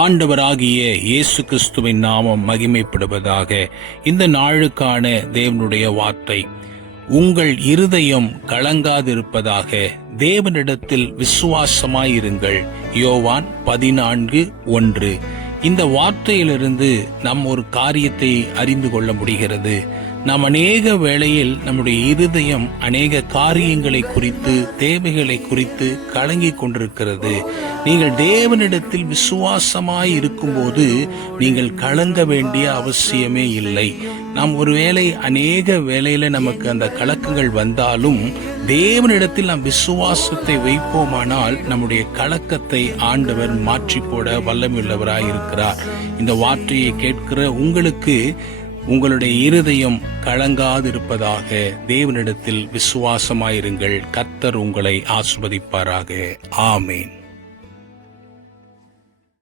ஆண்டவராகிய இயேசு கிறிஸ்துவின் நாமம் மகிமைப்படுவதாக. இந்த நாளுக்கான தேவனுடைய வார்த்தை, உங்கள் இருதயம் கலங்காதிருப்பதாக, தேவனிடத்தில் விசுவாசமாயிருங்கள். யோவான் 14:1. இந்த வார்த்தையிலிருந்து நாம் ஒரு காரியத்தை அறிந்து கொள்ள முடிகிறது. நாம் அநேக வேளையில் நம்முடைய இருதயம் அநேக காரியங்களை குறித்து, தேவைகளை குறித்து கலங்கிக் கொண்டிருக்கிறது. நீங்கள் தேவனிடத்தில் விசுவாசமாய் இருக்கும்போது நீங்கள் கலங்க வேண்டிய அவசியமே இல்லை. நாம் ஒருவேளை அநேக வேளையில நமக்கு அந்த கலக்கங்கள் வந்தாலும் தேவனிடத்தில் நாம் விசுவாசத்தை வைப்போமானால் நம்முடைய கலக்கத்தை ஆண்டவர் மாற்றி போட வல்லமையுள்ளவராய் இருக்கிறார். இந்த வார்த்தையை கேட்கிற உங்களுக்கு உங்களுடைய இருதயம் கலங்காதிருப்பதாக. தேவனிடத்தில் விசுவாசமாயிருங்கள். கர்த்தர் உங்களை ஆசீர்வதிப்பாராக. ஆமேன்.